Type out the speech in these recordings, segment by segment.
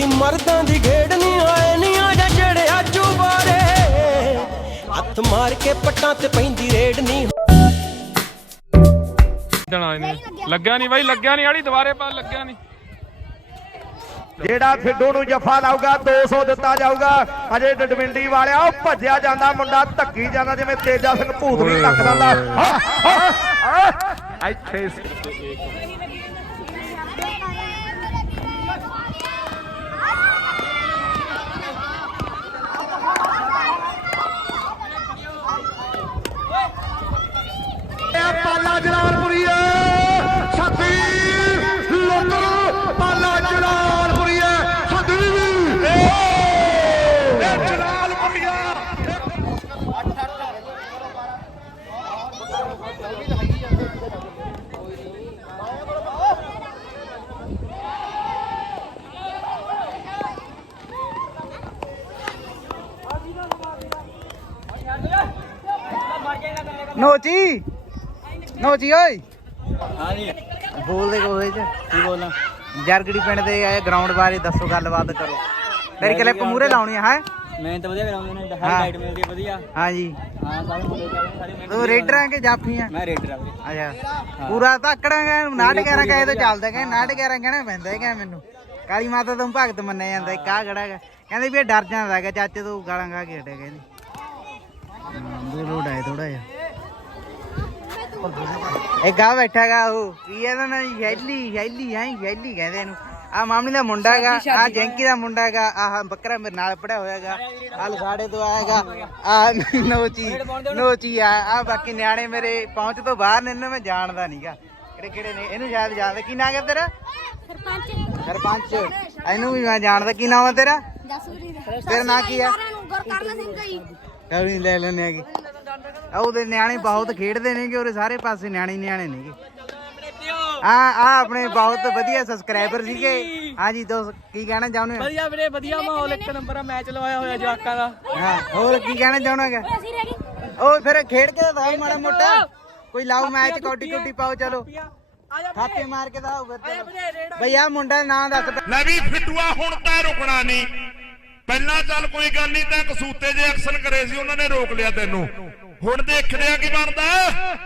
ਦੀ ਮਰਦਾਂ ਦੀ ਖੇਡ ਨਹੀਂ ਹੋਏ ਨਹੀਂ ਆ ਜਾ ਛੜਿਆ ਚੁਬਾਰੇ। ਹੱਥ ਮਾਰ ਕੇ ਪੱਟਾਂ ਤੇ ਪੈਂਦੀ ਰੇਡ ਨਹੀਂ ਦੇਣਾ ਇਹਨੇ। ਲੱਗਿਆ ਨਹੀਂ ਬਾਈ ਲੱਗਿਆ ਨਹੀਂ ਆੜੀ ਦੁਬਾਰੇ ਪਾ ਲੱਗਿਆ ਨਹੀਂ ਜਿਹੜਾ ਫਿੱਡੂ ਨੂੰ ਜੱਫਾ ਲਾਊਗਾ 200 ਦਿੱਤਾ ਜਾਊਗਾ। ਅਜੇ ਡਡਮਿੰਡੀ ਵਾਲਿਆ ਉਹ ਭੱਜਿਆ ਜਾਂਦਾ ਮੁੰਡਾ ਧੱਕੀ ਜਾਂਦਾ ਜਿਵੇਂ ਤੇਜਾ ਸਿੰਘ ਭੂਤ ਵੀ ਧੱਕ ਦਿੰਦਾ। ਹਾਂ, ਹਾਂ, ਹਾਂ। ਇੱਥੇ ਇਹ ਪਾਲਾ ਜਲਾਲਪੁਰੀ ਛਾਤੀ ਲੋਟਰ ਪਾਲਾ ਜਲਾਲਪੁਰੀ ਛਾਤੀ ਇਹ ਜਲਾਲਪੁਰੀ ਨੋਚੀ ਨੋਚੀ ਓਏ। ਹਾਂਜੀ। ਬੋਲ ਦੇ ਕੋਲੇ ਚ? ਕੀ ਬੋਲਾਂ? ਜਰਗੜੀ ਪਿੰਡ ਦੇ ਆਏ ਗਰਾਊਂਡ ਬਾਰੇ ਦੱਸੋ ਗੱਲਬਾਤ ਕਰੋ। ਤੇਰੀ ਕਲਿੱਪ ਮੂਰੇ ਲਾਉਣੀ ਹੈ? ਮੈਂ ਤਾਂ ਵਧੀਆ ਕਰਾਉਂਦੇ ਨੇ ਹਰ ਹਾਂ। ਲਾਈਟ ਮਿਲਦੀ ਹੈ ਵਧੀਆ। ਹਾਂਜੀ। ਹਾਂ ਸਾਰੇ ਮੁੰਡੇ ਸਾਰੇ ਤੂੰ ਰੇਡਰ ਆ ਕਿ ਜਾਫੀ ਆ? ਮੈਂ ਰੇਡਰ ਆ ਵੀਰੇ ਅੱਛਾ ਪੂਰਾ ਧੱਕੜਾ ਗਾ ਨਾਟ ਕਹਿਣਾ ਕਹੇ ਤਾਂ ਚੱਲਦਾ ਕਹੇ ਨਾਟ ਕਹਿਣਾ ਕਹਿਣਾ ਪੈਂਦਾ ਹੈ ਮੈਨੂੰ। ਕਾਲੀ ਮਾਤਾ ਤੋਂ ਭਗਤ ਮੰਨਿਆ ਜਾਂਦਾ ਇੱਕ ਆ ਖੜਾ ਕਹਿੰਦੇ ਵੀ ਇਹ ਡਰ ਜਾਂਦਾ ਹੈਗਾ ਚਾਚੇ ਤੋਂ ਗਾਲਾਂ ਖਾ ਕੇ ਹਟਿਆ ਕਹਿੰਦੇ। ਦੋ ਲੋਡ ਆਏ ਥੋੜਾ ਜਿਹਾ। ਇੱਕ ਆ ਬੈਠਾ ਗਾ ਉਹ। ਕੀ ਇਹਦਾ ਨਾ ਸ਼ੈਲੀ ਸ਼ੈਲੀ ਹੈ ਸ਼ੈਲੀ ਕਹਿੰਦੇ ਇਹਨੂੰ। ਆ ਮਾਮੀ ਦਾ ਮੁੰਡਾ ਹੈਗਾ ਆ ਜੈਂਕੀ ਦਾ ਮੁੰਡਾ ਹੈਗਾ ਆਹ ਬੱਕਰਾ ਮੇਰੇ ਨਾਲ ਪੜਿਆ ਹੋਇਆਗਾ ਆ ਲਸਾੜੇ ਤੋਂ ਆਏਗਾ ਆ ਨੋਚੀ ਨੋਚੀ ਆ ਆ ਬਾਕੀ ਨਿਆਣੇ ਮੇਰੇ ਪਹੁੰਚ ਤੋਂ ਬਾਹਰ ਨੇ ਇਹਨਾਂ ਮੈਂ ਜਾਣਦਾ ਨਹੀਂਗਾ ਕਿਹੜੇ ਕਿਹੜੇ ਨੇ ਇਹਨੂੰ ਸ਼ਾਇਦ ਜਾਣਦਾ। ਕੀ ਨਾਂ ਹੈ ਤੇਰਾ? ਸਰਪੰਚ। ਸਰਪੰਚ। ਇਹਨੂੰ ਵੀ ਮੈਂ ਜਾਣਦਾ। ਕੀ ਨਾਮ ਹੈ ਤੇਰਾ? ਜਸਵਰੀ। ਦਾ ਤੇਰਾ ਨਾਂ ਕੀ ਆ? ਗੁਰਕਰਨ ਸਿੰਘ ਜੀ। ਨਹੀਂ ਲੈ ਲੈਣੇ ਹੈਗੇ। ਆ ਉਹਦੇ ਨਿਆਣੇ ਬਹੁਤ ਖੇਡਦੇ ਨੇਗੇ ਉਹਦੇ ਸਾਰੇ ਪਾਸੇ ਨਿਆਣੇ ਨਿਆਣੇ ਨੇਗੇ। ਆ ਆ ਆਪਣੇ ਬਹੁਤ ਵਧੀਆ ਸਬਸਕ੍ਰਾਈਬਰ ਸੀਗੇ। ਹਾਂਜੀ ਦੋਸਤ ਕੀ ਕਹਿਣਾ ਚਾਹੁੰਦੇ ਹੋ? ਵਧੀਆ ਵੀਰੇ ਵਧੀਆ ਮਾਹੌਲ ਇੱਕ ਨੰਬਰ ਆ ਮੈਚ ਲਵਾਇਆ ਹੋਇਆ ਜਵਾਕਾਂ ਦਾ। ਹਾਂ ਹੋਰ ਕੀ ਕਹਿਣਾ ਚਾਹੁੰਦਾ ਹੈਗਾ? ਅਸੀਂ ਰਹਿ ਗਏ ਉਹ ਫਿਰ ਖੇਡ ਕੇ ਦਿਖਾਓ ਮਾੜਾ ਮੋਟਾ। ਕੋਈ ਲਾਓ ਮੈਚ ਕੌਡੀ ਕੌਡੀ ਪਾਓ ਚਲੋ। ਥਾਪੇ ਮਾਰ ਕੇ ਦਿਖਾਓ ਫਿਰ ਬਈ ਆ ਮੁੰਡਾ ਦਾ ਨਾਂ ਦੱਸ ਲੈ ਵੀ ਫਿੱਟੂਆ ਹੁਣ ਤਾਂ ਰੁਕਣਾ ਨਹੀਂ। ਪਹਿਲਾਂ ਚੱਲ ਕੋਈ ਗੱਲ ਨਹੀਂ ਤਾਂ ਕਸੂਤੇ ਜੇ ਐਕਸ਼ਨ ਕਰੇ ਸੀ ਉਹਨਾਂ ਨੇ ਰੋਕ ਲਿਆ ਤੈਨੂੰ। ਹੁਣ ਦੇਖਦੇ ਆ ਕੀ ਬਣਦਾ।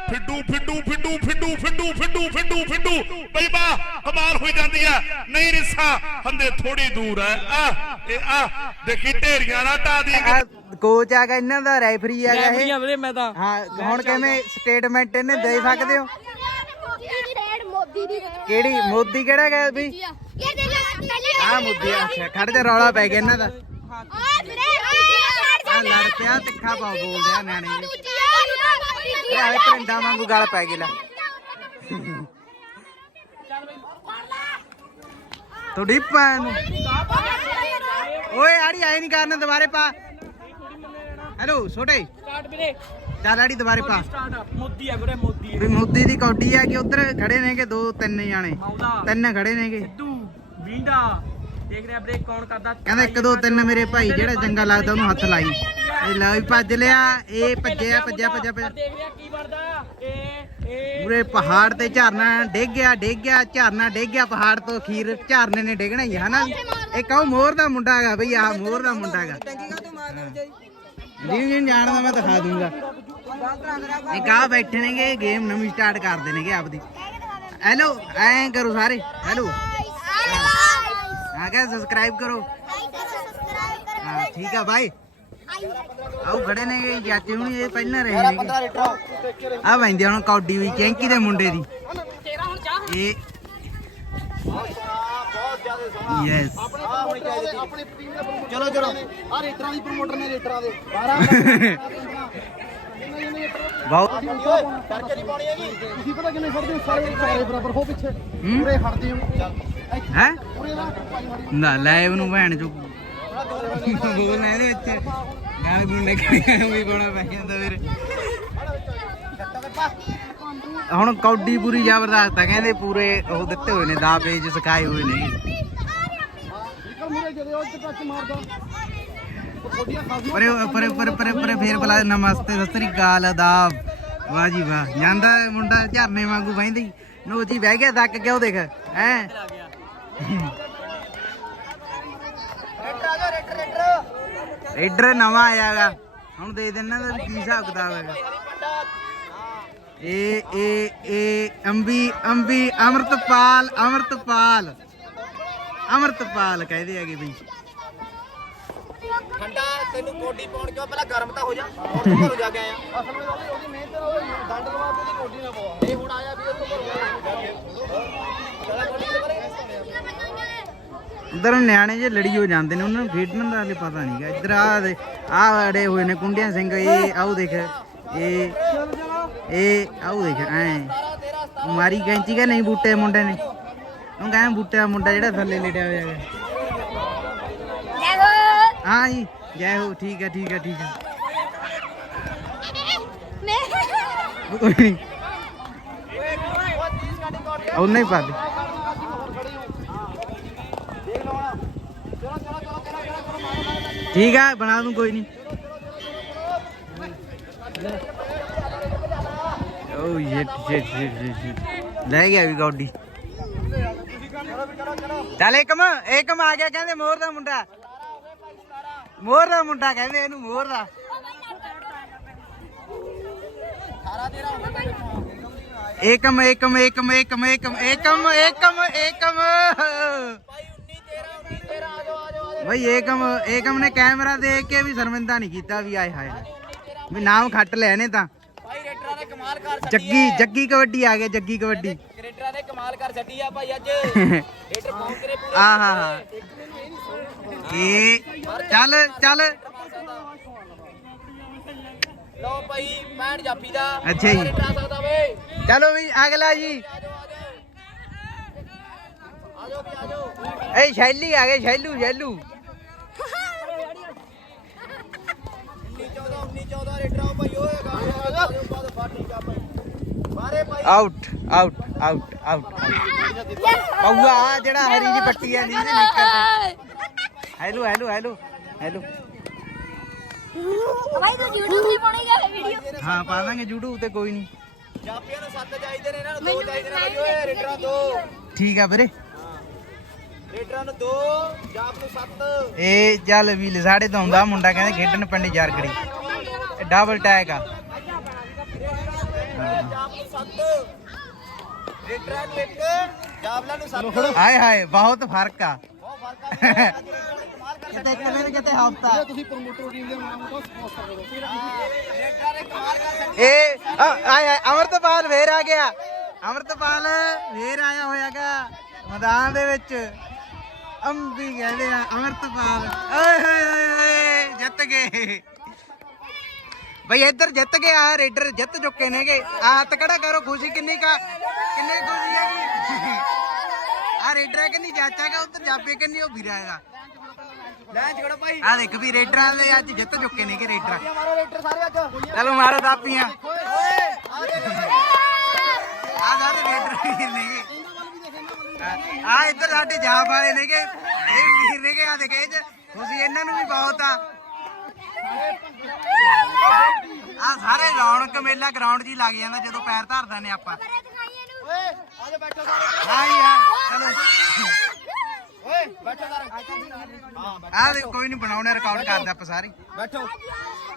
ਫਿੱਡੂ ਫਿੱਡੂ ਫਿੱਡੂ ਫਿੱਡੂ ਫਿੱਡੂ ਫਿੱਡੂ ਫਿੱਡੂ ਫਿੱਡੂ। ਬਈ ਬਾ ਕਮਾਲ ਹੋਈ ਜਾਂਦੀ ਆ। ਨਹੀਂ ਰਿਸਾ ਹੰਦੇ ਥੋੜੀ ਦੂਰ ਹੈ ਆ ਇਹ ਆ ਦੇਖੀ ਢੇਰੀਆਂ ਨਾ ਢਾ ਦੀ ਆ ਕੋਚ ਆਗਾ ਇਹਨਾਂ ਦਾ ਰੈਫਰੀ ਆਗਾ ਇਹ। ਵਧੀਆ ਵੀਰੇ ਮੈਂ ਤਾਂ। ਹਾਂ ਹੁਣ ਕਿਵੇਂ ਸਟੇਟਮੈਂਟ ਇਹਨੇ ਦੇ ਸਕਦੇ ਹੋ? ਕਿਹੜੀ ਮੋਦੀ ਕਿਹੜਾ ਗਿਆ ਪਹਿਲੇ ਆ ਮੋਦੀ ਆ, ਖੜ ਜਾ ਰੌਲਾ ਪੈ ਗਿਆ ਇਹਨਾਂ ਦਾ। ਆ ਵੀਰੇ ਆ ਲੜ ਪਿਆ ਤਿੱਖਾ ਪਾਉ ਬੋਲਦੇ ਆ ਨਿਆਣੇ ਇਹ ਆਏ ਪਰਿੰਦਾ ਵਾਂਗੂ ਗਲ ਪੈ ਗਈ, ਲੈ। ਤੁਹਾਡੀ ਭੈਣ ਨੂੰ। ਓਏ, ਆੜੀ ਆਏ ਨਹੀਂ ਕਰਨ, ਦੁਬਾਰੇ ਪਾ। ਹੈਲੋ, ਛੋਟੇ। ਸਟਾਰਟ ਵੀਰੇ ਚੱਲ ਆੜੀ ਦੁਬਾਰੇ ਪਾ। ਮੋਦੀ ਆ ਵੀਰੇ ਮੋਦੀ ਵੀ ਮੋਦੀ ਦੀ ਕੌਡੀ ਆ ਕਿ ਉਧਰ ਖੜੇ ਨੇਗੇ ਦੋ, ਤਿੰਨ ਜਾਣੇ। ਤਿੰਨ ਖੜੇ ਨੇਗੇ। ਸਿੱਧੂ ਵੀਂਡਾ ਦੇਖਦੇ ਆ ਵੀਰੇ ਕੌਣ ਕਰਦਾ? ਕਹਿੰਦਾ ਇੱਕ ਦੋ ਤਿੰਨ ਮੇਰੇ ਭਾਈ ਜਿਹੜਾ ਚੰਗਾ ਲੱਗਦਾ ਉਹਨੂੰ ਹੱਥ ਲਾਈ। ਇਹ ਲੈ ਵੀ ਭੱਜ ਲਿਆ ਇਹ ਭੱਜਿਆ ਭੱਜਿਆ ਭੱਜਿਆ ਦੇਖਦੇ ਆ ਕੀ ਬਣਦਾ? ਇਹ ਇਹ ਪੂਰੇ ਪਹਾੜ ਤੇ ਝਰਨਾ ਡਿੱਗ ਗਿਆ ਡਿੱਗ ਗਿਆ ਝਰਨਾ ਡਿੱਗ ਗਿਆ ਪਹਾੜ ਤੋਂ ਅਖੀਰ ਝਰਨੇ ਨੇ ਡਿੱਗਣਾ ਹੀ ਹੈ ਹਨਾ? ਇਹ ਕਹੋ ਮੋਰ ਦਾ ਮੁੰਡਾ ਹੈਗਾ ਬਈ ਆਹ ਮੋਰ ਦਾ ਮੁੰਡਾ ਹੈਗਾ। ਜੀ ਜੀ ਜਾਣਦਾ ਮੈਂ ਦਿਖਾ ਦੂੰਗਾ। ਇਹ ਕਾ ਬੈਠੇ ਨੇਗੇ ਗੇਮ ਨਵੀਂ ਸਟਾਰਟ ਕਰਦੇ ਨੇਗੇ ਆਪਦੀ। ਹੈਲੋ ਐਂ ਕਰੋ ਸਾਰੇ। ਹੈਲੋ ਆ ਕੇ ਸਬਸਕ੍ਰਾਈਬ ਕਰੋ। ਹਾਂ ਠੀਕ ਆ ਬਾਈ। ਆਓ ਖੜੇ ਨੇ ਚਾਚੇ ਹੁਣ ਇਹ ਪਹਿਲਾਂ ਰਹੇ ਨੇ। ਆ ਵੈਂਦੇ ਹੁਣ ਕੌਡੀ ਵੀ ਚੈਂਕੀ ਦੇ ਮੁੰਡੇ ਦੀ। ਇਹ ਯੈਸ ਚਲੋ ਚਲੋ। ਆ ਰੇਟਰਾਂ ਦੀ ਪ੍ਰਮੋਟਰ ਨੇ ਰੇਟਰਾਂ ਦੇ। ਬਹੁਤ। ਕਰਕੇ ਨਹੀਂ ਪਾਉਣੀ ਹੈਗੀ ਤੁਸੀਂ ਪਤਾ ਕਿੰਨੇ ਖੜਦੇ ਹੋ? ਸਾਰੇ ਚਾਰੇ ਬਰਾਬਰ ਹੋ ਪਿੱਛੇ। ਹੂੰ? ਪੂਰੇ ਖੜਦੇ ਹੋ। ਹੈ? ਨਾ ਲੈ ਉਹਨੂੰ ਭੈਣ ਚੋ। ਬੋਲਣਾ ਇਹਦੇ ਵਿੱਚ। ਗਾਲ ਗੁੰਡੇ ਕਰੀਆਂ ਵੀ ਕੋਣਾ ਪੈ ਜਾਂਦਾ ਫਿਰ। ਹੁਣ ਕੌਡੀ ਪੂਰੀ ਜ਼ਬਰਦਸਤ ਆ, ਕਹਿੰਦੇ ਪੂਰੇ ਉਹ ਦਿੱਤੇ ਹੋਏ ਨੇ ਦਾ ਪੇਜ ਸਿਖਾਏ ਹੋਏ ਨੇ। ਪਰੇ ਪਰੇ ਪਰੇ ਪਰੇ ਪਰੇ, ਫੇਰ ਬੁਲਾ ਨਮਸਤੇ ਸਤਿ ਸ੍ਰੀ ਅਕਾਲ ਆਦਾਬ ਵਾਹ ਜੀ ਵਾਹ। ਜਾਂਦਾ ਮੁੰਡਾ ਝਰਨੇ ਵਾਂਗੂ ਬਹਿੰਦਾ ਹੀ। ਨੋ ਬਹਿ ਗਿਆ ਤੱਕ ਕਿਉਂ ਦੇਖ। ਹੈ? ਰੇਡਰ ਨਵਾਂ ਆਇਆਗਾ ਹੁਣ ਦੇ ਦੇਣਾ ਦਾ ਕੀ ਹਿਸਾਬ ਕਿਤਾਬ ਹੈਗਾ। ਇਹ ਇਹ ਇਹ ਅੰਬੀ ਅੰਬੀ ਅਮਰਤਪਾਲ ਅਮਰਤਪਾਲ। ਅਮਰਤਪਾਲ ਕਹਿੰਦੇ ਹੈਗੇ ਬਈ। ਠੰਡਾ ਤੈਨੂੰ ਕੋਡੀ ਪਾਉਣ ਕਿਉਂ? ਪਹਿਲਾਂ ਗਰਮ ਤਾਂ ਹੋ ਜਾ। ਹੁਣ ਤੂੰ ਘਰੋਂ ਜਾ ਕੇ ਆਇਆ। ਅਸਲ ਵਿੱਚ ਉਹਦੀ ਉਹਦੀ ਮਿਹਨਤ ਨਾਲ ਦੰਡ ਲਵਾ ਕੇ ਉਹਦੀ ਕੋਡੀ ਨਾ ਪਵਾ। ਇਹ ਹੁਣ ਆਇਆ ਵੀ ਉਹ ਘਰੋਂ। ਜਾ ਕੇ ਪਹਿਲਾਂ ਕੋਡੀ ਤੇ ਕਰੇ ਉਧਰ ਨਿਆਣੇ ਜੇ ਲੜੀ ਹੋ ਜਾਂਦੇ ਨੇ ਉਹਨਾਂ ਨੂੰ ਖੇਡਣ ਦਾ ਹਲੇ ਪਤਾ ਨਹੀਂਗਾ ਇੱਧਰ ਆ ਦੇ ਆ ਅੜੇ ਹੋਏ ਨੇ ਕੁੰਡਿਆਂ ਸਿੰਘ ਇਹ ਆਉ ਦੇਖ ਇਹ ਇਹ ਆਉ ਦੇਖ ਐ। ਮਾਰੀ ਕੈਂਚੀ ਕਾ ਨਹੀਂ ਬੂਟੇ ਮੁੰਡੇ ਨੇ? ਉਹ ਕਹਿੰਦਾ ਬੂਟੇ ਦਾ ਮੁੰਡਾ ਜਿਹੜਾ ਥੱਲੇ ਲੇਟਿਆ ਹੋਇਆ ਹੈ। ਹਾਂ ਜੀ ਜੈ ਹੋ ਠੀਕ ਹੈ ਠੀਕ ਹੈ ਠੀਕ ਹੈ। ਮੈਂ ਕੋਈ ਨਹੀਂ ਉਹਨਾਂ ਹੀ ਪਾ ਦੇ ਠੀਕ ਹੈ ਬਣਾ ਦੂੰ ਕੋਈ ਨਹੀਂ। ਓ ਯੇ ਸ਼ਿਟ ਸ਼ਿਟ ਲੈ ਗਿਆ ਵੀ ਗੌਡੀ। ਚੱਲ ਏਕਮ ਏਕਮ ਆ ਗਿਆ, ਕਹਿੰਦੇ ਮੋਰ ਦਾ ਮੁੰਡਾ। ਮੋਰ ਦਾ ਮੁੰਡਾ, ਕਹਿੰਦੇ ਇਹਨੂੰ ਮੋਰ ਦਾ। ਏਕਮ ਏਕਮ ਏਕਮ ਏਕਮ ਏਕਮ ਏਕਮ ਏਕਮ ਏਕਮ भाई एकम एकम ने कैमरा देख के भी शर्मिंदा नहीं किया भी आए हाय ਵੀ ਨਾਮ ਖੱਟ ਲਿਆ ਨੇ ਤਾਂ। ਭਾਈ ਰੇਟਰਾਂ ਨੇ ਕਮਾਲ ਕਰ ਛੱਡੀ ਜੱਗੀ ਜੱਗੀ ਕਬੱਡੀ ਆ ਗਿਆ ਜੱਗੀ ਕਬੱਡੀ। ਰੇਟਰਾਂ ਨੇ ਕਮਾਲ ਕਰ ਛੱਡੀ ਆ ਭਾਈ ਅੱਜ। ਰੇਟਰ ਪਹੁੰਚ ਰਹੇ ਪੂਰੇ। ਆ ਹਾਂ ਹਾਂ ਇਹ ਚੱਲ ਚੱਲ। ਲੋ ਭਾਈ 65 ਜਾਫੀ ਦਾ। ਅੱਛਾ ਜੀ। ਚਲੋ ਵੀ ਅਗਲਾ ਜੀ। ਇਹ ਸ਼ੈਲੀ ਆ ਗਏ ਸ਼ੈਲੂ ਸ਼ੈਲੂ 19 14 19 14 ਰੇਡਰ ਆਓ ਭਾਈ ਓਏ ਗਾਣੇ ਬਾਅਦ ਫਾਟੀ ਜਾ ਭਾਈ ਬਾਰੇ ਭਾਈ ਆਊਟ ਆਊਟ ਆਊਟ ਆਊਟ ਪਊਆ ਜਿਹੜਾ ਹਰੀ ਜੀ ਪੱਟੀ ਆ ਨਹੀਂ ਨਿਕਲ ਹੈਲੋ ਹੈਲੋ ਹੈਲੋ ਹੈਲੋ ਭਾਈ ਤੂੰ YouTube ਤੇ ਪਾਉਣੇਗਾ ਵੀਡੀਓ ਹਾਂ ਪਾ ਦਾਂਗੇ YouTube ਤੇ ਕੋਈ ਨਹੀਂ ਜਾਪੀਆਂ ਨੂੰ ਸੱਤ ਚਾਹੀਦੇ ਨੇ ਨੂੰ ਦੋ ਚਾਹੀਦੇ ਨੇ ਭਾਈ ਓਏ ਰੇਡਰਾਂ ਦੋ ਠੀਕ ਆ ਵੀਰੇ ਰੇਡਰਾਂ ਨੂੰ ਦੋ ਜਾਪ ਨੂੰ ਸੱਤ। ਇਹ ਚੱਲ ਵੀ ਲਸਾੜੇ ਤੋਂ ਆਉਂਦਾ ਮੁੰਡਾ ਕਹਿੰਦੇ ਖੇਡਣ ਪਿੰਡ ਜਾਰਗੜੀ ਇਹ ਡਬਲ ਟੈਗ ਆ। ਜਾਪ ਨੂੰ ਸੱਤ। ਰੇਡਰਾਂ ਨੂੰ ਇੱਕ ਜਾਪਲਾਂ ਨੂੰ ਸੱਤ। ਹਾਏ ਹਾਏ ਬਹੁਤ ਫ਼ਰਕ ਆ। ਬਹੁਤ ਫ਼ਰਕ ਆ ਕਮਾਲ ਕਰ ਕਿਤੇ ਕਿਤੇ ਕਿਤੇ ਹਫਤਾ। ਰੇਡਰਾਂ ਨੇ ਕਮਾਲ ਕਰ ਛੱਡੀ ਇਹ ਆ- ਆਏ ਹਾਏ ਅਮਰਤਪਾਲ ਫੇਰ ਆ ਗਿਆ। ਅਮਰਤਪਾਲ ਫੇਰ ਆਇਆ ਹੋਇਆਗਾ ਮੈਦਾਨ ਦੇ ਵਿੱਚ। ਅੰਬੀ ਕਹਿੰਦੇ ਆ, ਅਮਰਤਪਾਲ। ਓਏ ਹੋਏ ਹੋਏ ਹੋਏ ਜਿੱਤ ਗਏ। ਬਈ ਇੱਧਰ ਜਿੱਤ ਗਿਆ ਰੇਡਰ ਜਿੱਤ ਚੁੱਕੇ ਨੇਗੇ। ਆ ਹੱਥ ਖੜਾ ਕਰੋ, ਖੁਸ਼ੀ ਕਿੰਨੀ ਕਾ ਕਿੰਨੀ ਖੁਸ਼ੀ ਹੈਗੀ। ਆ ਰੇਡਰ ਕਿੰਨੀ ਚਾਚਾ ਉੱਧਰ ਜਾਪੇ ਕਿੰਨੀ, ਉਹ ਵੀਰਾ ਹੈਗਾ। ਲੈ ਛੜੋ ਭਾਈ। ਆ ਦੇਖ ਵੀ ਰੇਡਰਾਂ ਦੇ ਅੱਜ ਜਿੱਤ ਚੁੱਕੇ ਨੇਗੇ ਰੇਡਰ। ਮਾਰੋ ਰੇਡਰ ਸਾਰੇ ਅੱਜ ਚਲੋ ਮਾਰੋ ਦਾਪੀਆਂ ਆ ਦੇ ਰੇਡਰ ਨੇਗੇ। ਆ ਇੱਧਰ ਸਾਡੇ ਜਾਪ ਵਾਲੇ ਨੇਗੇ, ਇਹ ਵੀਰ ਨੇਗੇ ਆ ਦੇਖੇ ਚ ਤੁਸੀਂ ਇਹਨਾਂ ਨੂੰ ਵੀ ਬਹੁਤ ਆ। ਆ ਸਾਰੇ ਰੌਣਕ ਮੇਲਾ ਗਰਾਊਂਡ 'ਚ ਹੀ ਲੱਗ ਜਾਂਦਾ, ਜਦੋਂ ਪੈਰ ਧਰਦੇ ਨੇ ਆਪਾਂ। ਓਏ ਆ ਜਾ ਬੈਠੋ ਸਾਰੇ ਹਾਂ ਜੀ ਚਲੋ। ਓਏ ਬੈਠੋ ਸਾਰੇ ਹਾਂ ਆ ਕੋਈ ਨਹੀਂ ਬਣਾਉਣੇ ਰਿਕਾਰਡ ਕਰਦੇ ਆਪਾਂ ਸਾਰੇ। ਬੈਠੋ।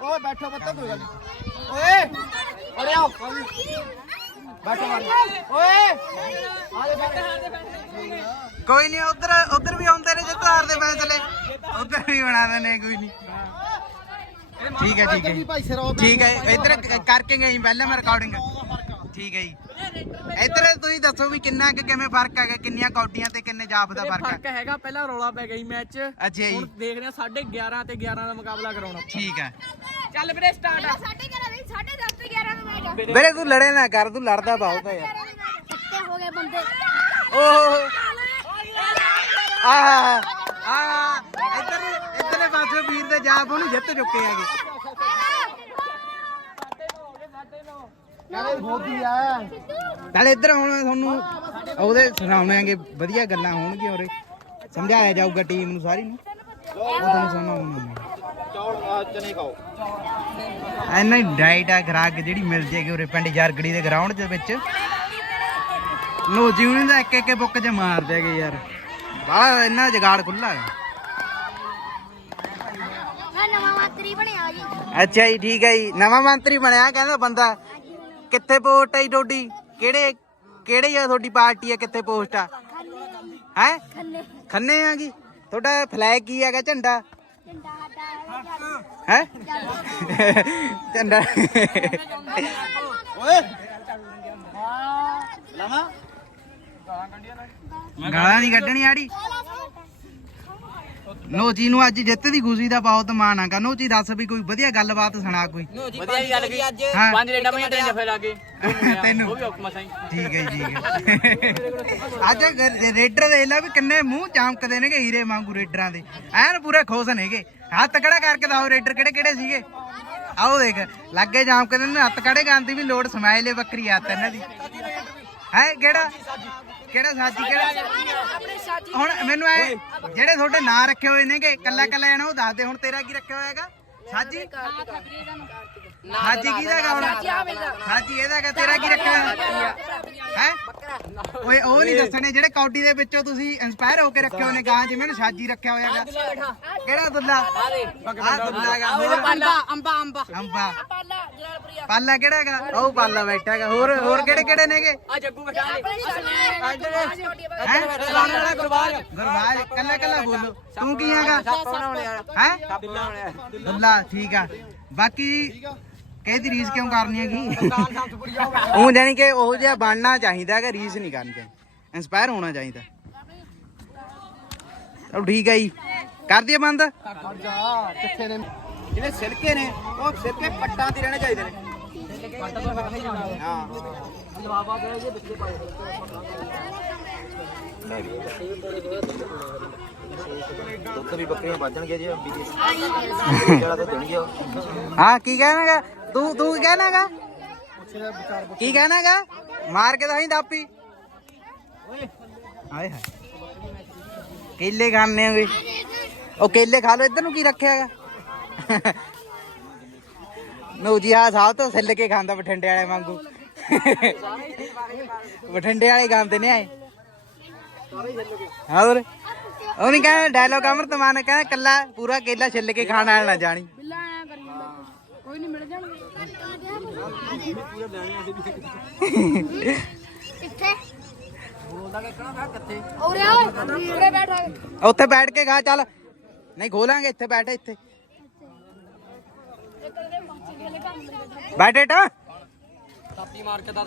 ਓਏ, ਬੈਠੋ ਬੱਤਾ ਕੋਈ ਗੱਲ ਓਏ ਅਰੇ ਆਓ ਕੋਈ ਨਹੀਂ ਉਧਰ ਉਧਰ ਵੀ ਆਉਂਦੇ ਨੇ ਜਿੱਤ ਹਾਰ ਦੇ ਫੈਸਲੇ। ਉਧਰ ਵੀ ਬਣਾ ਦਿੰਦੇ ਕੋਈ ਨਹੀਂ ਠੀਕ ਹੈ ਠੀਕ ਹੈ। ਠੀਕ ਹੈ ਇੱਧਰ ਕਰਕੇ ਗਈ ਪਹਿਲਾਂ ਮੈਂ ਰਿਕਾਰਡਿੰਗ ਠੀਕ ਹੈ ਜੀ। ਇੱਧਰ ਤੁਸੀਂ ਦੱਸੋ ਵੀ ਕਿੰਨਾ ਕੁ ਕਿਵੇਂ ਫ਼ਰਕ ਹੈਗਾ ਕਿੰਨੀਆਂ ਕੌਡੀਆਂ ਤੇ ਕਿੰਨੇ ਜਾਪ ਦਾ ਫ਼ਰਕ ਫ਼ਰਕ ਹੈ ਹੈਗਾ ਪਹਿਲਾਂ ਰੌਲਾ ਪੈ ਗਿਆ ਮੈਚ। ਅੱਛਾ ਜੀ। ਹੁਣ ਦੇਖਦੇ ਆ 11:30 ਤੇ 11 ਦਾ ਮੁਕਾਬਲਾ ਕਰਾਉਣਾ। ਠੀਕ ਹੈ ਚੱਲ ਵੀਰੇ ਸਟਾਰਟ 11 ਵਜੇ ਸਾਢੇ 10 ਤੋਂ 11 ਦਾ ਮੈਚ ਵੀਰੇ ਤੂੰ ਲੜੇ ਨਾ ਕਰ ਤੂੰ ਲੜਦਾ ਬਹੁਤ ਹੈ ਯਾਰ। ਸੱਤੇ ਹੋ ਗਏ ਬੰਦੇ। ਓਹ। ਆਹ। ਆਹ। ਇੱਧਰ ਇੱਧਰਲੇ ਪਾਸੇ ਵੀਰ ਦੇ ਜਾਪ ਉਹਨੂੰ ਜਿੱਤ ਚੁੱਕੇ ਹੈਗੇ। ਨਾਲੇ ਇੱਧਰ ਹੁਣ ਤੁਹਾਨੂੰ ਉਹਦੇ ਸੁਣਾਉਣਾਂਗੇ ਵਧੀਆ ਗੱਲਾਂ ਹੋਣਗੀਆਂ ਉਰੇ। ਸਮਝਾਇਆ ਜਾਊਗਾ ਟੀਮ ਨੂੰ ਸਾਰੀ ਨੂੰ। ਉਹ ਤੁਹਾਨੂੰ ਚੌਲ ਚਨੇ ਖਾਓ ਐਨਾ ਹੀ ਡਾਈਟ ਆ ਖਰਾਕ ਜਿਹੜੀ ਮਿਲ ਜੇਗੀ ਉਰੇ ਪਿੰਡ ਯਾਰਗੜੀ ਦੇ ਗਰਾਊਂਡ ਦੇ ਵਿੱਚ। ਲੋ ਜਿਉਂ ਦਾ ਇੱਕ ਇੱਕ ਬੁੱਕ 'ਚ ਮਾਰ ਦੇਗੇ ਯਾਰ। ਬਾਹਲਾ ਇਹਨਾਂ ਦਾ ਜਗਾੜ ਖੁੱਲਾ ਹੈ। ਨਵਾਂ ਮੰਤਰੀ ਬਣਿਆ ਜੀ। ਅੱਛਾ ਜੀ ਠੀਕ ਹੈ ਜੀ। ਨਵਾਂ ਮੰਤਰੀ ਬਣਿਆ ਕਹਿੰਦਾ ਬੰਦਾ ਕਿੱਥੇ ਪੋਸਟ ਹੈ ਤੁਹਾਡੀ? ਕਿਹੜੇ ਕਿਹੜੀ ਆ ਤੁਹਾਡੀ ਪਾਰਟੀ ਆ? ਕਿੱਥੇ ਪੋਸਟ ਆ? ਹੈ? ਖੰਨੇ। ਖੰਨੇ ਆ ਜੀ ਤੁਹਾਡਾ ਫਲੈਗ ਕੀ ਹੈਗਾ? ਝੰਡਾ? ਹੈ ਝੰਡਾ। ਓਏ। ਲਵਾ ਗਾਲਾਂ ਨਹੀਂ ਕੱਢਣੀ ਆੜੀ। ਨੋਜੀ ਨੂੰ ਅੱਜ ਜਿੱਤ ਦੀ ਖੁਸ਼ੀ ਦਾ ਬਹੁਤ ਮਾਣ ਆਗਾ ਨੋਜੀ ਦੱਸ ਵੀ ਕੋਈ ਵਧੀਆ ਗੱਲਬਾਤ ਸੁਣਾ ਕੋਈ। ਵਧੀਆ ਹੀ ਗੱਲ ਕੀ? ਅੱਜ ਹਾਂ। ਪੰਜ ਰੇਡਾਂ ਪਈਆਂ ਤਿੰਨ ਜਫੇ ਲਾ ਕੇ। ਤੈਨੂੰ। ਉਹ ਵੀ ਔਖ ਮਸਾਂ ਹੀ ਠੀਕ ਹੈ ਜੀ, ਠੀਕ ਹੈ। ਅੱਜ ਗ- ਰੇਡਰ ਦੇ ਲਾ ਵੀ ਕਿੰਨੇ ਮੂੰਹ ਚਮਕਦੇ ਨੇਗੇ ਹੀਰੇ ਵਾਂਗੂ ਰੇਡਰਾਂ ਦੇ। ਐਨ ਪੂਰੇ ਖੁਸ਼ ਨੇਗੇ। ਹੱਥ ਖੜਾ ਕਰਕੇ ਦਿਖਾਓ ਰੇਡਰ ਕਿਹੜੇ ਕਿਹੜੇ ਸੀਗੇ। ਆਓ ਦੇਖ ਲੱਗੇ ਚਮਕਦੇ ਨੇ ਹੱਥ ਖੜੇ ਕਰਨ ਦੀ ਵੀ ਲੋੜ ਸਮਾਈਲੇ ਬੱਕਰੀ ਹੱਥ ਇਹਨਾਂ ਦੀ। ਹੈ ਕਿਹੜਾ? ਕਿਹੜਾ ਸਾਜੀ ਕਿਹੜਾ ਹੁਣ ਮੈਨੂੰ ਐ ਜਿਹੜੇ ਤੁਹਾਡੇ ਨਾਂ ਰੱਖੇ ਹੋਏ ਨੇਗੇ ਕੱਲਾ ਕੱਲਾ ਜਣਾ ਉਹ ਦੱਸ ਦੇ ਹੁਣ ਤੇਰਾ ਕੀ ਰੱਖਿਆ ਹੋਇਆ ਹੈਗਾ ਸਾਜੀ ਸਾਜੀ ਕਿਹਦਾ ਗਾ ਹੁਣ ਸਾਜੀ ਇਹਦਾ ਗਾ ਤੇਰਾ ਕੀ ਰੱਖਿਆ ਹੋਇਆ ਹੈ? ਓਏ ਉਹ ਨਹੀਂ ਦੱਸਣੇ ਜਿਹੜੇ ਕੌਡੀ ਦੇ ਵਿੱਚੋਂ ਤੁਸੀਂ ਇਨਸਪਾਇਰ ਹੋ ਕੇ ਰੱਖੇ ਹੋਏ ਨੇ ਗਾਂ ਜਿਵੇਂ ਨੂੰ ਸਾਜੀ ਰੱਖਿਆ ਹੋਇਆ ਹੈਗਾ ਕਿਹੜਾ ਦੁੱਲਾ? ਆ ਦੁੱਲਾ ਗਾ ਹੋਰ? ਅੰਬਾ ਅੰਬਾ। ਅੰਬਾ। ਅੰਬਾ ਪਾਲਾ ਕਿਹੜਾ ਹੈਗਾ ਉਹ ਪਾਲਾ ਬੈਠਾ ਹੈਗਾ ਹੋਰ ਹੋਰ ਕਿਹੜੇ ਕਿਹੜੇ ਨੇਗੇ? ਆ ਜੱਗੂ ਬੈਠਾ ਹੈ? ਗੁਰਬਾਜ ਕੱਲਾ ਕੱਲਾ ਬੋਲੋ। ਤੂੰ ਕੀ ਹੈਗਾ? ਹੈ? ਦੁੱਲਾ ਠੀਕ ਆ। ਬਾਕੀ ਕਿਹਦੀ ਰੀਸ ਕਿਉਂ ਕਰਨੀ ਹੈਗੀ? ਉਹ ਜਾਨੀ ਕਿ ਉਹ ਜਿਹਾ ਬਣਨਾ ਚਾਹੀਦਾ ਹੈਗਾ ਰੀਸ ਨਹੀਂ ਕਰਨੀ ਚਾਹੀਦੀ। ਇਨਸਪਾਇਰ ਹੋਣਾ ਚਾਹੀਦਾ। ਚਲੋ ਠੀਕ ਹੈ ਜੀ। ਕਰ ਦਈਏ ਬੰਦ? ਕਿੱਥੇ ਨੇ ਜਿਹੜੇ ਸਿਲਕੇ ਨੇ ਉਹ ਸਿਲਕੇ ਪੱਟਾਂ ਤੇ ਰਹਿਣੇ ਚਾਹੀਦੇ ਨੇ। ਹਾਂ। ਦੁੱਧ ਵੀ ਬੱਕਰੀਆਂ ਵੱਜਣਗੇ ਜੀ ਵਿਦੇਸ਼ੀ ਜਿਹੜਾ ਤਾਂ ਦੇਣਗੇ ਉਹ। ਹਾਂ ਕੀ ਕਹਿਣਾਗਾ ਤੂੰ ਤੂੰ ਕੀ ਕਹਿਣਾਗਾ ਕੀ ਕਹਿਣਾਗਾ ਮਾਰ ਕੇ ਤਾਂ ਹੀ ਦਾਪੀ। ਹਾਏ ਹਾਏ। ਕੇਲੇ ਖਾਣੇ ਹੋਗੇ। ਉਹ ਕੇਲੇ ਖਾ ਲੋ ਇੱਧਰ ਨੂੰ ਕੀ ਰੱਖਿਆ ਨੋ ਜੀ ਆ ਸਾਹਿਬ ਤਾਂ ਸਿੱਲ ਕੇ ਖਾਂਦਾ ਬਠਿੰਡੇ ਵਾਲੇ ਵਾਂਗੂ। ਬਠਿੰਡੇ ਵਾਲੇ ਖਾਂਦੇ ਨੇ ਆਏ। ਹੋਰ? ਉਹ ਨਹੀਂ ਕਹਿੰਦਾ ਡਾਇਲੋਗ ਅਮਰਤ ਮਾਨ ਕਹਿੰਦਾ ਕੱਲਾ ਪੂਰਾ ਕੇਲਾ ਛਿੱਲ ਕੇ ਖਾਣ ਵਾਲਾ ਨਾ ਜਾਣੀ। ਕਿੱਥੇ? ਉਰੇ ਆ ਉਰੇ ਬੈਠ ਆ ਉੱਥੇ ਬੈਠ ਕੇ ਗਾ ਚੱਲ। ਨਹੀਂ ਖੋਲਾਂਗੇ ਇੱਥੇ ਬੈਠ ਇੱਥੇ। ਬੈਠ ਏਟਾ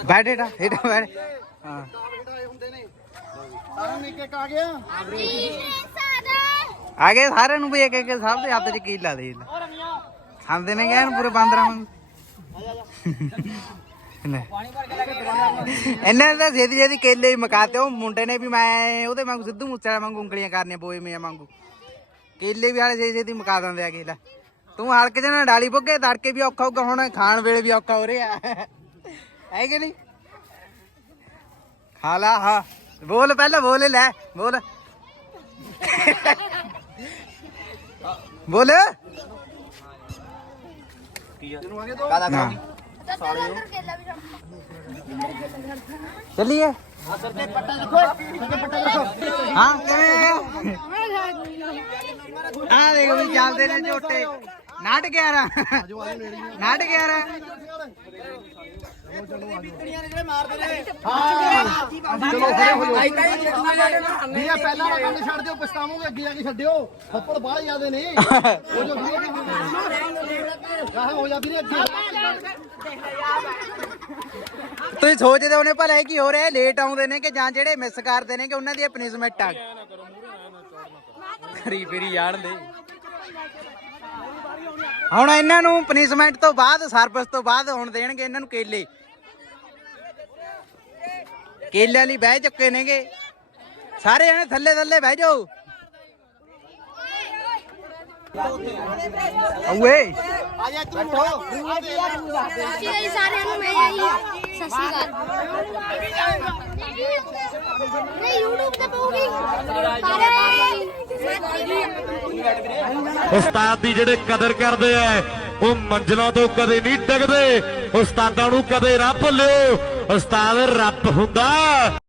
ਬੈਠ ਏਟਾ ਏਟਾ ਬੈਠ। ਹਾਂ। ਆ ਗਏ ਸਾਰਿਆਂ ਨੂੰ ਵੀ ਇੱਕ ਇੱਕ ਸਭ ਦੇ ਹੱਥ 'ਚ ਦੇ ਲੈ ਖਾਂਦੇ ਨੇ ਗਏ ਪੂਰੇ ਬਾਂਦਰਾਂ ਵਾਂਗੂ। ਇਹਨਾਂ ਦਾ ਛੇਤੀ ਛੇਤੀ ਕੇਲੇ ਹੀ ਮਕਾਤੇ, ਉਹ ਮੁੰਡੇ ਨੇ ਵੀ ਮੈਂ ਉਹਦੇ ਵਾਂਗੂ ਸਿੱਧੂ ਮੂਸੇ ਵਾਲੇ ਵਾਂਗੂ ਉਂਗਲੀਆਂ ਕਰਨੀਆਂ ਬੋਏ ਮੀਆਂ ਵਾਂਗੂ। ਕੇਲੇ ਵੀ ਵਾਲੇ ਛੇਤੀ ਛੇਤੀ ਮਕਾ ਦਿੰਦੇ ਆ ਕੇਲਾ ਤੂੰ ਹਲਕ ਜਨਾ ਡਾਲੀ ਬੁੱਗੇ ਤੜਕੇ ਵੀ ਔਖਾ ਹੋਊਗਾ, ਹੁਣ ਖਾਣ ਵੇਲੇ ਵੀ ਔਖਾ ਹੋ ਰਿਹਾ। ਹੈ ਕਿ ਨਹੀਂ? ਖਾ ਲਾ, ਹਾਂ। ਬੋਲ ਪਹਿਲਾਂ, ਬੋਲ, ਲੈ, ਬੋਲ। ਬੋਲ। ਕਾਦਾ ਨਾ। ਅੰਦਰ ਚੱਲੀਏ ਹਾਂ ਕਿਵੇਂ ਆ ਆ ਦੇਖੋ ਵੀ ਚੱਲਦੇ ਨੇ ਝੋਟੇ। ਨਾਟ 11 ਨਾਟ 11 ਵੀਰੇ ਪਹਿਲਾਂ ਵਾਲਾ ਕੰਮ ਛੱਡ ਦਿਓ ਪਛਤਾਵੋਗੇ ਅੱਗੇ ਜਾ ਕੇ ਛੱਡਿਓ ਥੱਪੜ ਬਾਹਲੇ ਜਾਂਦੇ ਨੇ ਉਹ ਜੋ ਵੀਰੇ ਕਹਾਂ ਹੋ ਜਾ ਵੀਰੇ ਅੱਗੇ ਤੁਸੀਂ ਸੋਚਦੇ ਹੋਣੇ ਭਲਾ ਇਹ ਕੀ ਹੋ ਰਿਹਾ? ਲੇਟ ਆਉਂਦੇ ਨੇ ਕਿ ਜਾਂ ਜਿਹੜੇ ਮਿਸ ਕਰਦੇ ਨੇ ਕਿ ਉਹਨਾਂ ਦੀ ਪਨਿਸ਼ਮੈਂਟ ਆ? ਖਰੀ ਫੇਰੀ ਜਾਣ ਹੁਣ ਇਹਨਾਂ ਨੂੰ ਪਨਿਸ਼ਮੈਂਟ ਤੋਂ ਬਾਅਦ ਸਰਵਿਸ ਤੋਂ ਬਾਅਦ ਹੁਣ ਦੇਣਗੇ ਇਹਨਾਂ ਨੂੰ ਕੇਲੇ। ਕੇਲੇ ਲਈ ਬਹਿ ਚੁੱਕੇ ਨੇਗੇ। ਸਾਰੇ ਜਣੇ ਥੱਲੇ ਥੱਲੇ ਬਹਿ ਜਾਓ। ਓਏ ਆ ਜਾ ਤੂੰ ਗਈ ਸਾਰਿਆਂ ਨੂੰ ਮੈਂ ਆਈ ਸਸੀ ਗੱਲ ਨਹੀਂ YouTube ਤੇ ਪਊਗੀ ਸਾਰੇ ਉਸਤਾਦ ਦੀ ਜਿਹੜੇ ਕਦਰ ਕਰਦੇ ਐ ਉਹ ਮੰਜ਼ਲਾਂ ਤੋਂ ਕਦੇ ਨਹੀਂ ਡਿੱਗਦੇ। ਉਸਤਾਦਾਂ ਨੂੰ ਕਦੇ ਨਾ ਭੁੱਲਿਓ ਉਸਤਾਦ ਰੱਬ ਹੁੰਦਾ।